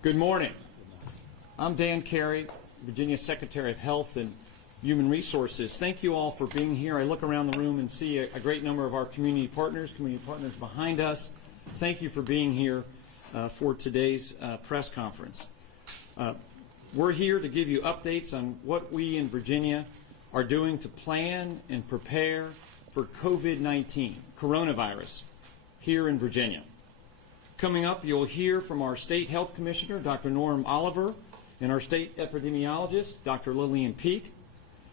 Good morning. I'm Dan Carey, Virginia Secretary of Health and Human Resources. Thank you all for being here. I look around the room and see a great number of our community partners behind us. Thank you for being here for today's press conference. We're here to give you updates on what we in Virginia are doing to plan and prepare for COVID-19, coronavirus, here in Virginia. Coming up, you'll hear from our State Health Commissioner, Dr. Northam Oliver, and our State Epidemiologist, Dr. Lillian Peek.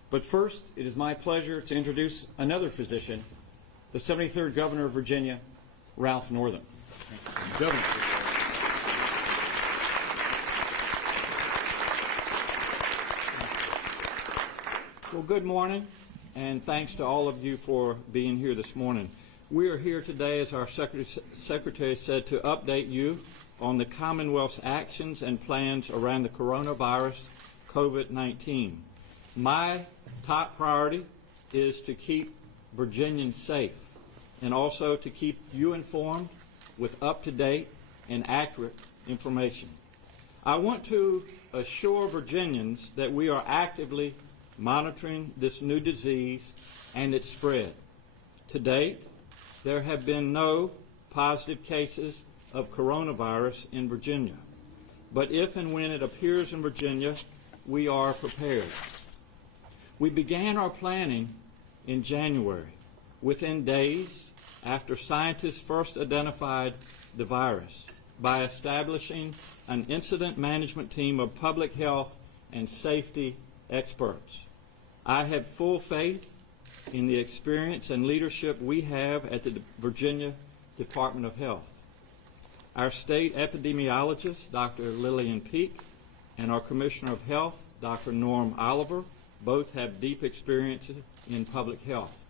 But first, it is my pleasure to introduce another physician, the 73rd Governor of Virginia, Ralph Northam. Governor. Well, good morning, and thanks to all of you for being here this morning. We are here today, as our Secretary said, to update you on the Commonwealth's actions and plans around the coronavirus, COVID-19. My top priority is to keep Virginians safe and also to keep you informed with up-to-date and accurate information. I want to assure Virginians that we are actively monitoring this new disease and its spread. To date, there have been no positive cases of coronavirus in Virginia. But if and when it appears in Virginia, we are prepared. We began our planning in January, within days after scientists first identified the virus, by establishing an incident management team of public health and safety experts. I have full faith in the experience and leadership we have at the Virginia Department of Health. Our state epidemiologist, Dr. Lillian Peek, and our Commissioner of Health, Dr. Northam Oliver, both have deep experience in public health.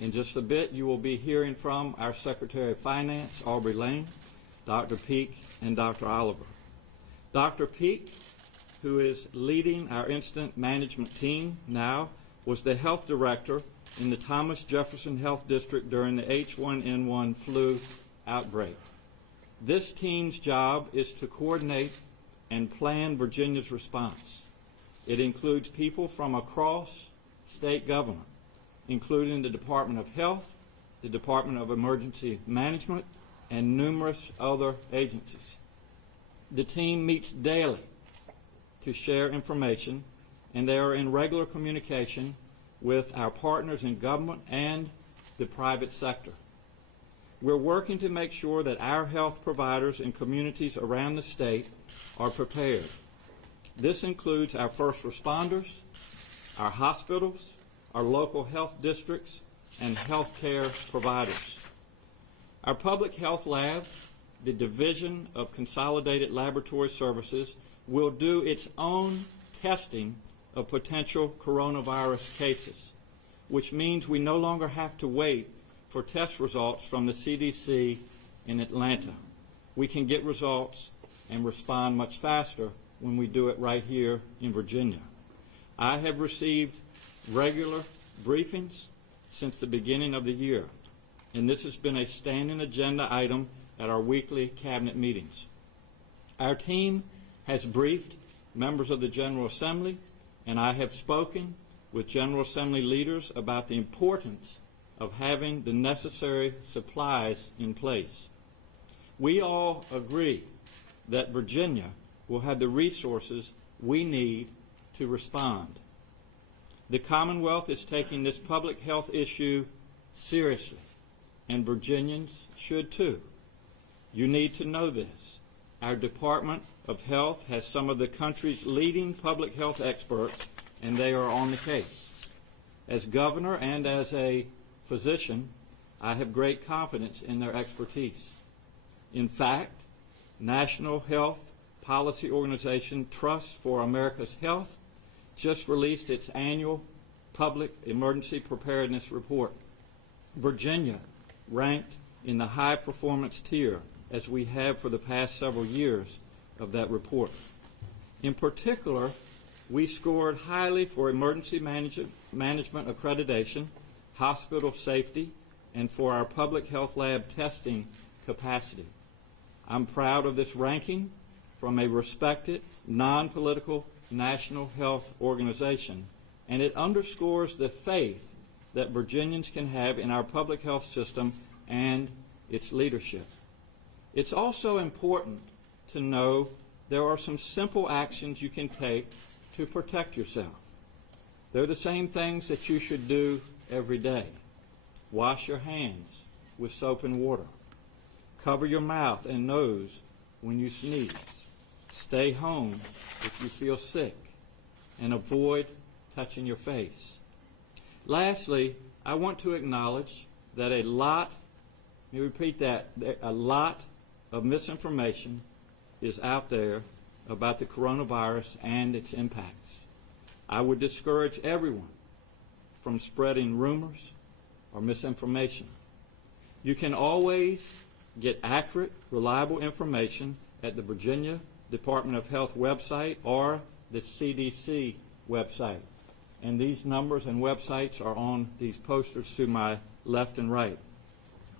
In just a bit, you will be hearing from our Secretary of Finance, Aubrey Lane, Dr. Peek, and Dr. Oliver. Dr. Peek, who is leading our incident management team now, was the health director in the Thomas Jefferson Health District during the H1N1 flu outbreak. This team's job is to coordinate and plan Virginia's response. It includes people from across state government, including the Department of Health, the Department of Emergency Management, and numerous other agencies. The team meets daily to share information, and they are in regular communication with our partners in government and the private sector. We're working to make sure that our health providers in communities around the state are prepared. This includes our first responders, our hospitals, our local health districts, and healthcare providers. Our public health lab, the Division of Consolidated Laboratory Services, will do its own testing of potential coronavirus cases, which means we no longer have to wait for test results from the CDC in Atlanta. We can get results and respond much faster when we do it right here in Virginia. I have received regular briefings since the beginning of the year, and this has been a standing agenda item at our weekly cabinet meetings. Our team has briefed members of the General Assembly, and I have spoken with General Assembly leaders about the importance of having the necessary supplies in place. We all agree that Virginia will have the resources we need to respond. The Commonwealth is taking this public health issue seriously, and Virginians should too. You need to know this. Our Department of Health has some of the country's leading public health experts, and they are on the case. As governor and as a physician, I have great confidence in their expertise. In fact, National Health Policy Organization Trust for America's Health just released its annual Public Emergency Preparedness Report. Virginia ranked in the high performance tier, as we have for the past several years of that report. In particular, we scored highly for emergency management accreditation, hospital safety, and for our public health lab testing capacity. I'm proud of this ranking, from a respected, non-political national health organization, and it underscores the faith that Virginians can have in our public health system and its leadership. It's also important to know there are some simple actions you can take to protect yourself. They're the same things that you should do every day. Wash your hands with soap and water. Cover your mouth and nose when you sneeze. Stay home if you feel sick, and avoid touching your face. Lastly, I want to acknowledge that a lot of misinformation is out there about the coronavirus and its impacts. I would discourage everyone from spreading rumors or misinformation. You can always get accurate, reliable information at the Virginia Department of Health website or the CDC website. And these numbers and websites are on these posters to my left and right.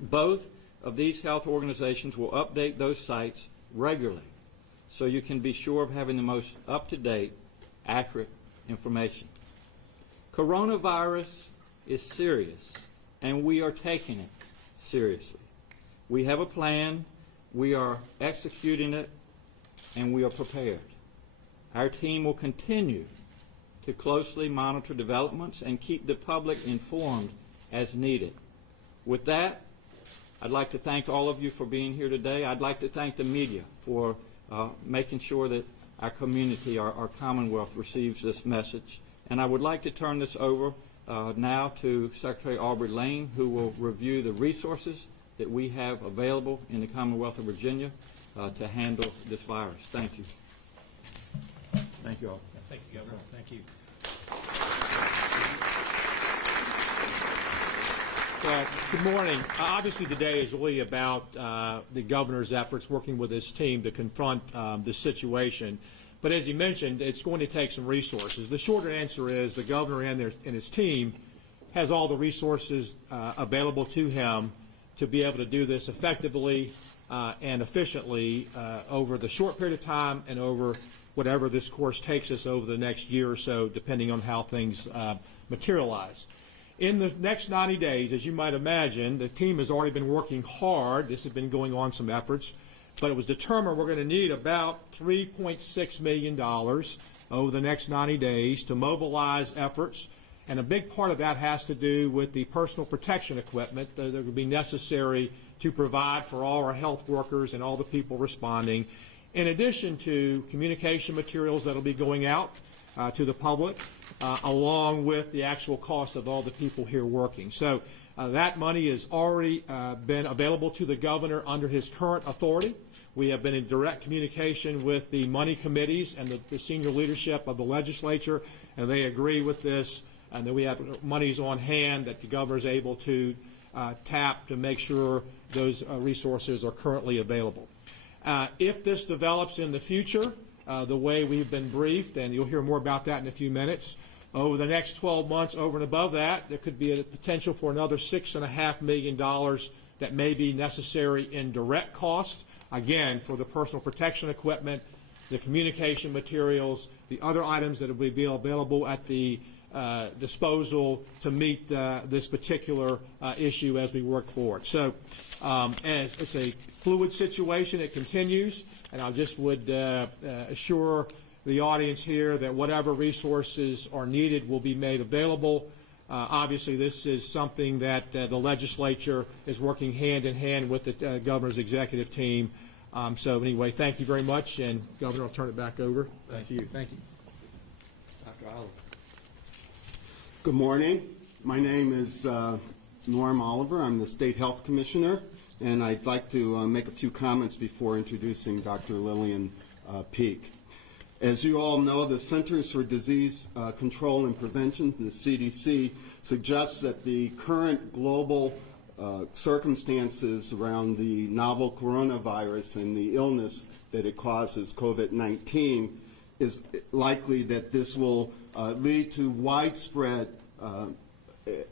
Both of these health organizations will update those sites regularly, so you can be sure of having the most up-to-date, accurate information. Coronavirus is serious, and we are taking it seriously. We have a plan, we are executing it, and we are prepared. Our team will continue to closely monitor developments and keep the public informed as needed. With that, I'd like to thank all of you for being here today. I'd like to thank the media for making sure that our community, our Commonwealth, receives this message. And I would like to turn this over now to Secretary Aubrey Lane, who will review the resources that we have available in the Commonwealth of Virginia to handle this virus. Thank you. Thank you all. Thank you, Governor. Thank you. Good morning. Obviously, today is really about the governor's efforts working with his team to confront this situation. But as he mentioned, it's going to take some resources. The short answer is the governor and his team has all the resources available to him to be able to do this effectively and efficiently over the short period of time and over whatever this course takes us over the next year or so, depending on how things materialize. In the next 90 days, as you might imagine, the team has already been working hard. This has been going on some efforts, but it was determined we're going to need about $3.6 million over the next 90 days to mobilize efforts, and a big part of that has to do with the personal protection equipment that will be necessary to provide for all our health workers and all the people responding, in addition to communication materials that will be going out to the public, along with the actual cost of all the people here working. So that money has already been available to the governor under his current authority. We have been in direct communication with the money committees and the senior leadership of the legislature, and they agree with this, and that we have monies on hand that the governor is able to tap to make sure those resources are currently available. If this develops in the future, the way we've been briefed, and you'll hear more about that in a few minutes, over the next 12 months, over and above that, there could be a potential for another $6.5 million that may be necessary in direct cost, again, for the personal protection equipment, the communication materials, the other items that will be available at the disposal to meet this particular issue as we work forward. So as it's a fluid situation, it continues, and I just would assure the audience here that whatever resources are needed will be made available. Obviously, this is something that the legislature is working hand in hand with the governor's executive team. So anyway, thank you very much, and Governor, I'll turn it back over. Thank you. Thank you. Dr. Oliver. Good morning. My name is Norm Oliver. I'm the State Health Commissioner, and I'd like to make a few comments before introducing Dr. Lillian Peek. As you all know, the Centers for Disease Control and Prevention, the CDC, suggests that the current global circumstances around the novel coronavirus and the illness that it causes, COVID-19, is likely that this will lead to widespread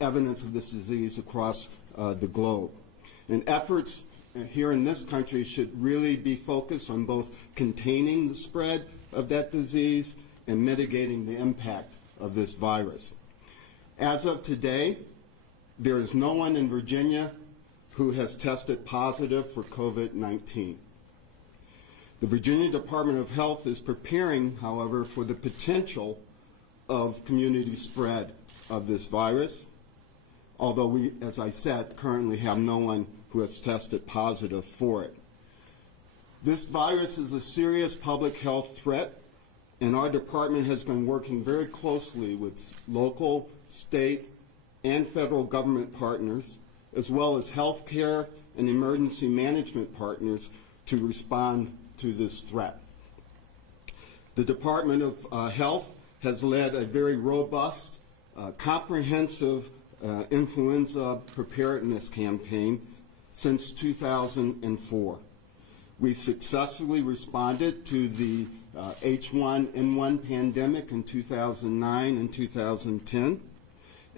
evidence of this disease across the globe. And efforts here in this country should really be focused on both containing the spread of that disease and mitigating the impact of this virus. As of today, there is no one in Virginia who has tested positive for COVID-19. The Virginia Department of Health is preparing, however, for the potential of community spread of this virus, although we, as I said, currently have no one who has tested positive for it. This virus is a serious public health threat, and our department has been working very closely with local, state, and federal government partners, as well as healthcare and emergency management partners to respond to this threat. The Department of Health has led a very robust, comprehensive influenza preparedness campaign since 2004. We successfully responded to the H1N1 pandemic in 2009 and 2010,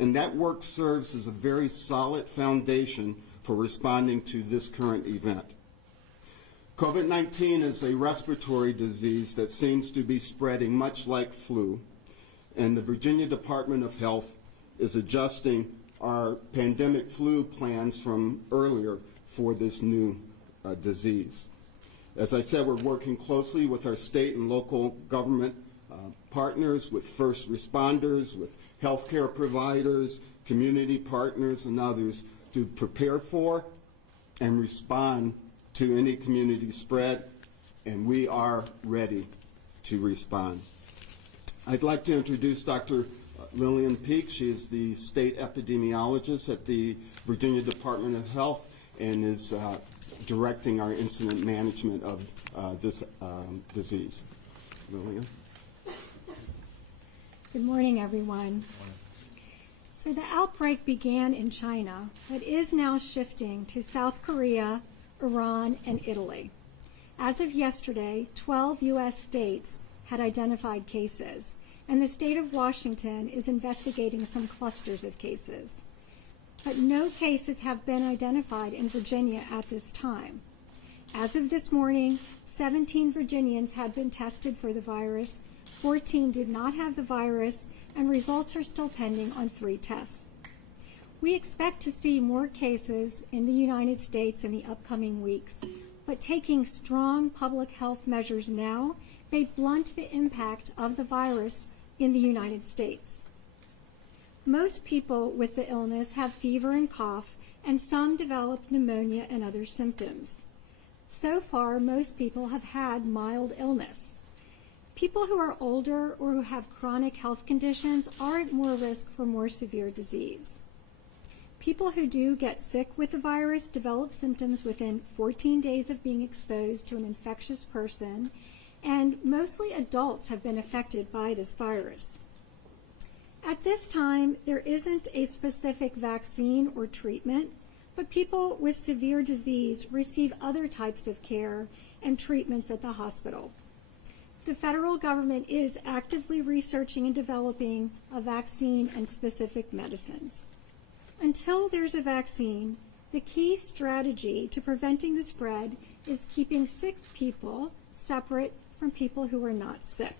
and that work serves as a very solid foundation for responding to this current event. COVID-19 is a respiratory disease that seems to be spreading much like flu, and the Virginia Department of Health is adjusting our pandemic flu plans from earlier for this new disease. As I said, we're working closely with our state and local government partners, with first responders, with healthcare providers, community partners, and others to prepare for and respond to any community spread, and we are ready to respond. I'd like to introduce Dr. Lillian Peek. She is the state epidemiologist at the Virginia Department of Health and is directing our incident management of this disease. Lillian? Good morning, everyone. So the outbreak began in China, but is now shifting to South Korea, Iran, and Italy. As of yesterday, 12 U.S. states had identified cases, and the state of Washington is investigating some clusters of cases. But no cases have been identified in Virginia at this time. As of this morning, 17 Virginians had been tested for the virus, 14 did not have the virus, and results are still pending on 3 tests. We expect to see more cases in the United States in the upcoming weeks, but taking strong public health measures now may blunt the impact of the virus in the United States. Most people with the illness have fever and cough, and some develop pneumonia and other symptoms. So far, most people have had mild illness. People who are older or who have chronic health conditions are at more risk for more severe disease. People who do get sick with the virus develop symptoms within 14 days of being exposed to an infectious person, and mostly adults have been affected by this virus. At this time, there isn't a specific vaccine or treatment, but people with severe disease receive other types of care and treatments at the hospital. The federal government is actively researching and developing a vaccine and specific medicines. Until there's a vaccine, the key strategy to preventing the spread is keeping sick people separate from people who are not sick.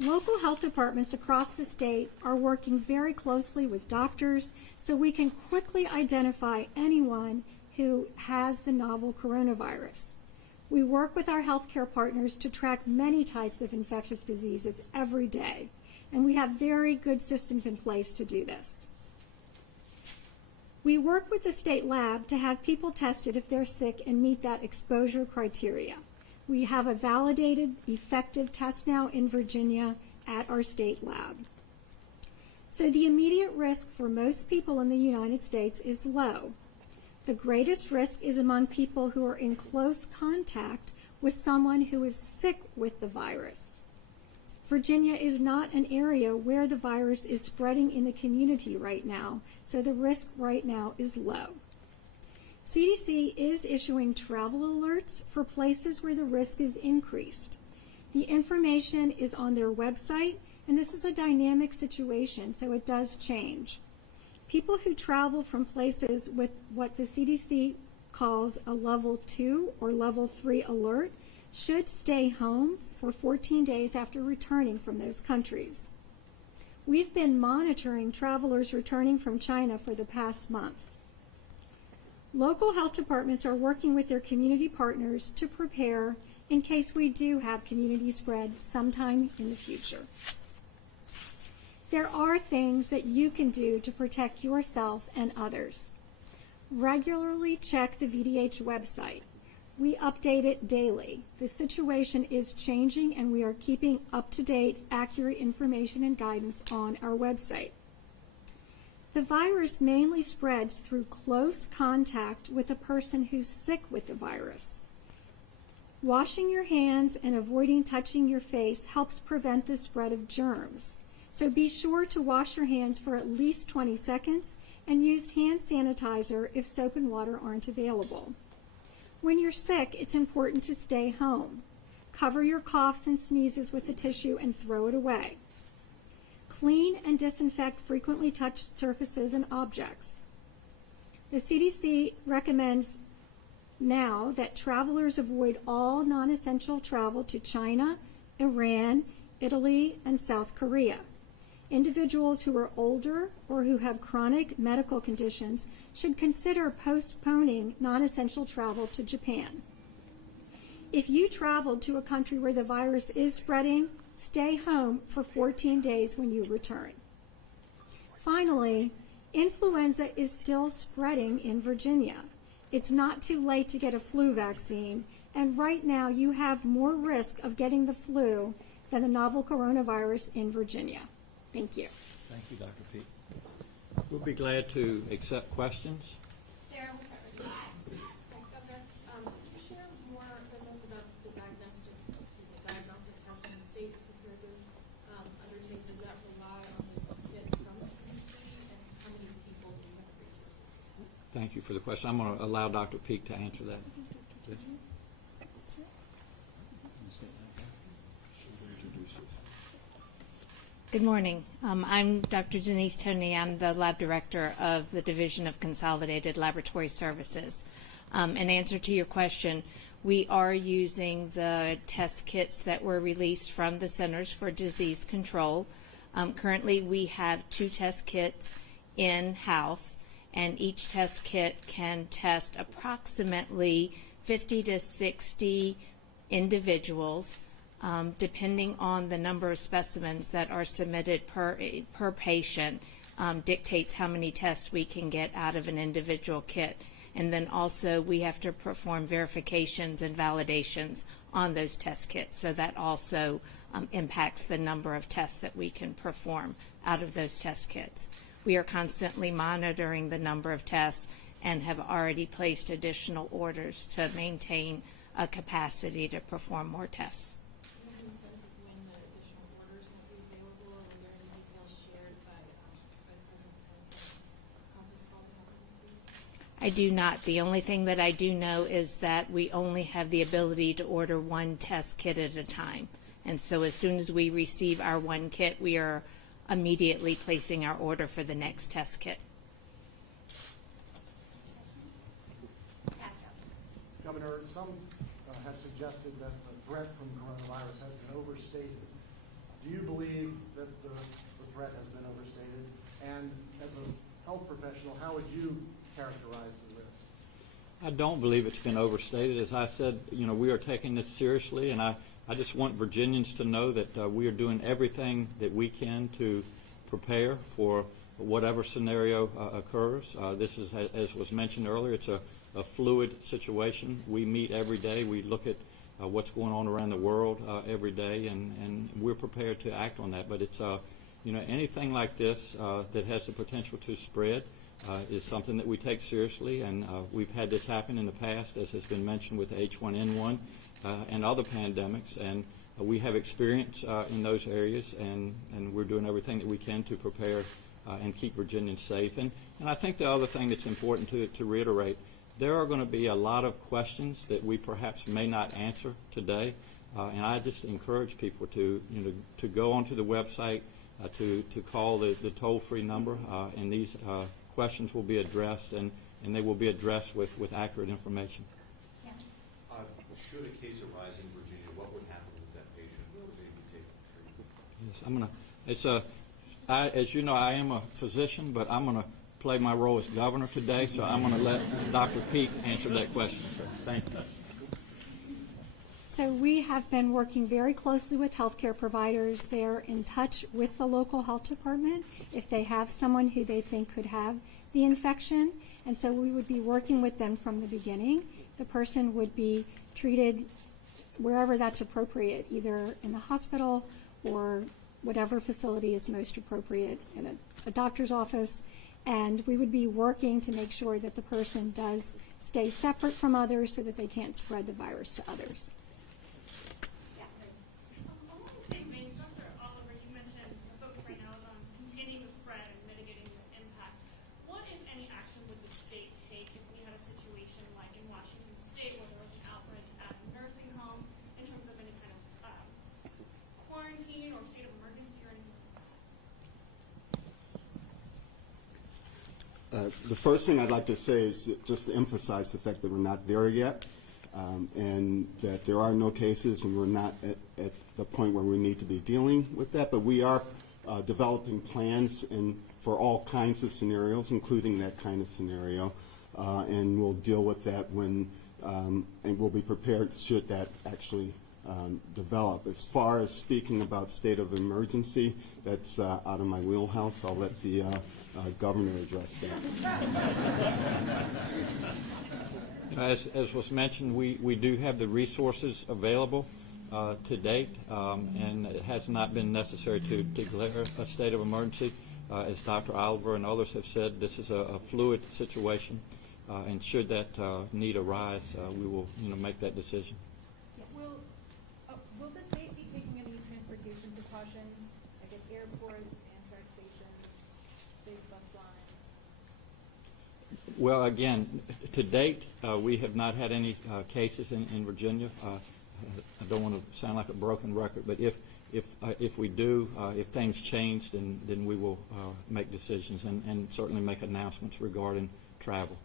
Local health departments across the state are working very closely with doctors so we can quickly identify anyone who has the novel coronavirus. We work with our healthcare partners to track many types of infectious diseases every day, and we have very good systems in place to do this. We work with the state lab to have people tested if they're sick and meet that exposure criteria. We have a validated, effective test now in Virginia at our state lab. So the immediate risk for most people in the United States is low. The greatest risk is among people who are in close contact with someone who is sick with the virus. Virginia is not an area where the virus is spreading in the community right now, so the risk right now is low. CDC is issuing travel alerts for places where the risk is increased. The information is on their website, and this is a dynamic situation, so it does change. People who travel from places with what the CDC calls a level 2 or level 3 alert should stay home for 14 days after returning from those countries. We've been monitoring travelers returning from China for the past month. Local health departments are working with their community partners to prepare in case we do have community spread sometime in the future. There are things that you can do to protect yourself and others. Regularly check the VDH website. We update it daily. The situation is changing, and we are keeping up-to-date, accurate information and guidance on our website. The virus mainly spreads through close contact with a person who's sick with the virus. Washing your hands and avoiding touching your face helps prevent the spread of germs. So be sure to wash your hands for at least 20 seconds and use hand sanitizer if soap and water aren't available. When you're sick, it's important to stay home. Cover your coughs and sneezes with a tissue and throw it away. Clean and disinfect frequently touched surfaces and objects. The CDC recommends now that travelers avoid all non-essential travel to China, Iran, Italy, and South Korea. Individuals who are older or who have chronic medical conditions should consider postponing non-essential travel to Japan. If you traveled to a country where the virus is spreading, stay home for 14 days when you return. Finally, influenza is still spreading in Virginia. It's not too late to get a flu vaccine, and right now you have more risk of getting the flu than the novel coronavirus in Virginia. Thank you. Thank you, Dr. Peak. We'll be glad to accept questions. Sarah, we'll start with you. Thanks, Governor. Could you share more with us about the diagnostic testing the state is prepared to undertake? Does that rely on the kits from the CDC, and how many people do you have the resources? Thank you for the question. I'm going to allow Dr. Peak to answer that. Please. Good morning. I'm Dr. Denise Toney. I'm the lab director of the Division of Consolidated Laboratory Services. In answer to your question, we are using the test kits that were released from the Centers for Disease Control. Currently, we have 2 test kits in-house, and each test kit can test approximately 50 to 60 individuals. Depending on the number of specimens that are submitted per patient, dictates how many tests we can get out of an individual kit. And then also we have to perform verifications and validations on those test kits. So that also impacts the number of tests that we can perform out of those test kits. We are constantly monitoring the number of tests and have already placed additional orders to maintain a capacity to perform more tests. I do not. The only thing that I do know is that we only have the ability to order 1 test kit at a time. And so as soon as we receive our 1 kit, we are immediately placing our order for the next test kit. Governor, some have suggested that the threat from coronavirus has been overstated. Do you believe that the threat has been overstated? And as a health professional, how would you characterize the risk? I don't believe it's been overstated. As I said, we are taking this seriously, and I just want Virginians to know that we are doing everything that we can to prepare for whatever scenario occurs. This is, as was mentioned earlier, it's a fluid situation. We meet every day. We look at what's going on around the world every day, and we're prepared to act on that. But it's, anything like this that has the potential to spread is something that we take seriously, and we've had this happen in the past, as has been mentioned with H1N1 and other pandemics, and we have experience in those areas, and we're doing everything that we can to prepare and keep Virginians safe. And I think the other thing that's important to reiterate, there are going to be a lot of questions that we perhaps may not answer today, and I just encourage people to go onto the website, to call the toll-free number, and these questions will be addressed, and they will be addressed with accurate information. Should a case arise in Virginia, what would happen with that patient? Where would they be taken to treatment? Yes, I'm gonna. As you know, I am a physician, but I'm gonna play my role as governor today, so I'm gonna let Dr. Peak answer that question. So, thank you. So we have been working very closely with healthcare providers. They're in touch with the local health department if they have someone who they think could have the infection. And so we would be working with them from the beginning. The person would be treated wherever that's appropriate, either in the hospital or whatever facility is most appropriate in a doctor's office. And we would be working to make sure that the person does stay separate from others so that they can't spread the virus to others. Along the same veins, Dr. Oliver, you mentioned the focus right now is on containing the spread and mitigating the impact. What, if any, action would the state take if we had a situation like in Washington State where there was an outbreak at a nursing home in terms of any kind of quarantine or state of emergency or anything like that? The first thing I'd like to say is just to emphasize the fact that we're not there yet, and that there are no cases, and we're not at the point where we need to be dealing with that. But we are developing plans for all kinds of scenarios, including that kind of scenario, and we'll deal with that when, and we'll be prepared should that actually develop. As far as speaking about state of emergency, that's out of my wheelhouse. I'll let the governor address that. As was mentioned, we do have the resources available to date, and it has not been necessary to declare a state of emergency. As Dr. Oliver and others have said, this is a fluid situation, and should that need arise, we will make that decision. Will the state be taking any transportation precautions, like at airports, Amtrak stations, big bus lines? Well, again, to date, we have not had any cases in Virginia. I don't want to sound like a broken record, but if we do, if things change, then we will make decisions and certainly make announcements regarding travel.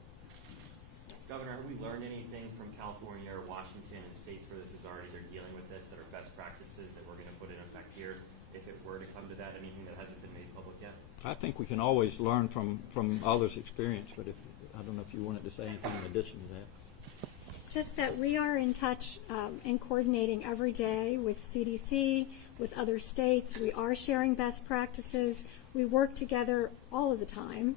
Governor, have we learned anything from California or Washington and states where this is already, they're dealing with this, that are best practices that we're going to put in effect here if it were to come to that? Anything that hasn't been made public yet? I think we can always learn from others' experience, but I don't know if you wanted to say anything in addition to that. Just that we are in touch and coordinating every day with CDC, with other states. We are sharing best practices. We work together all of the time.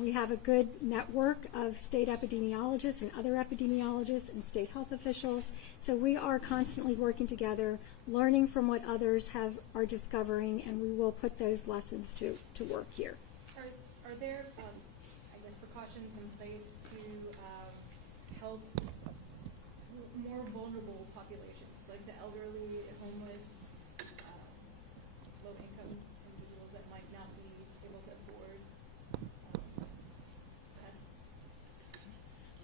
We have a good network of state epidemiologists and other epidemiologists and state health officials. So we are constantly working together, learning from what others are discovering, and we will put those lessons to work here. Are there, I guess, precautions in place to help more vulnerable populations, like the elderly, homeless, low-income individuals that might not be able to afford tests?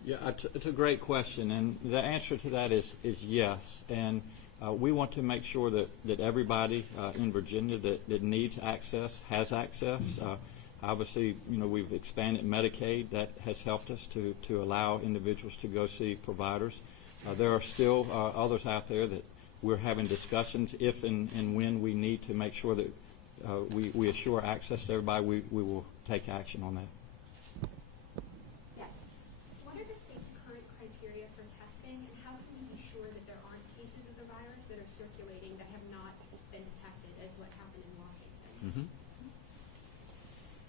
Yeah, it's a great question, and the answer to that is yes. And we want to make sure that everybody in Virginia that needs access has access. Obviously, we've expanded Medicaid. That has helped us to allow individuals to go see providers. There are still others out there that we're having discussions if and when we need to make sure that we assure access to everybody. We will take action on that. Yes. What are the state's current criteria for testing, and how can we be sure that there aren't cases of the virus that are circulating that have not been detected, as what happened in Washington?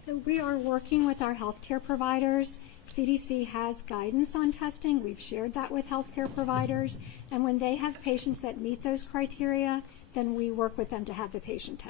So we are working with our healthcare providers. CDC has guidance on testing. We've shared that with healthcare providers. And when they have patients that meet those criteria, then we work with them to have the patients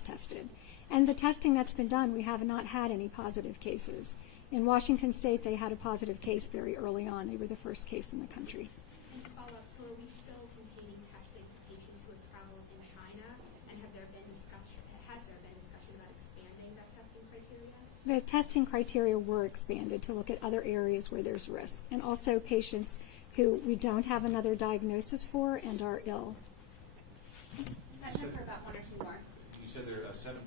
tested. And the testing that's been done, we have not had any positive cases. In Washington State, they had a positive case very early on. They were the first case in the country. And to follow up, so are we still containing testing to patients who have traveled in China? And has there been discussion about expanding that testing criteria? The testing criteria were expanded to look at other areas where there's risk, and also patients who we don't have another diagnosis for and are ill. That's for about one or two more. You said there are 17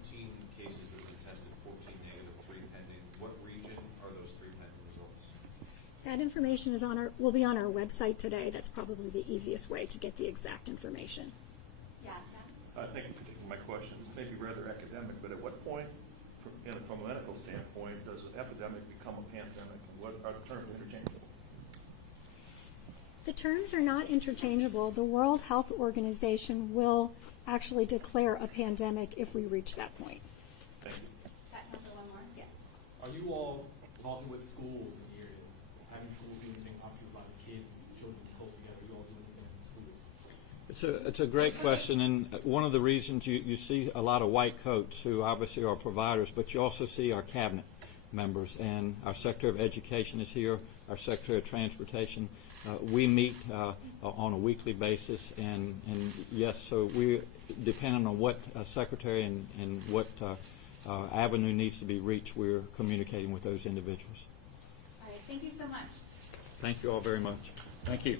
cases that have been tested, 14 negative, 3 pending. what region are those 3 pending results? That information will be on our website today. That's probably the easiest way to get the exact information. Yeah. Thank you for taking my questions. It may be rather academic, but at what point, from a medical standpoint, does an epidemic become a pandemic? And what are the terms interchangeable? The terms are not interchangeable. The World Health Organization will actually declare a pandemic if we reach that point. Thank you. That time for one more. Yes. Are you all talking with schools in the area, having schools do anything, obviously, about the kids and children close together? Are you all doing anything in schools? It's a great question, and one of the reasons you see a lot of white coats who obviously are providers, but you also see our cabinet members, and our Secretary of Education is here, our Secretary of Transportation. We meet on a weekly basis, and yes, so we, depending on what secretary and what avenue needs to be reached, we're communicating with those individuals. All right. Thank you so much. Thank you all very much. Thank you.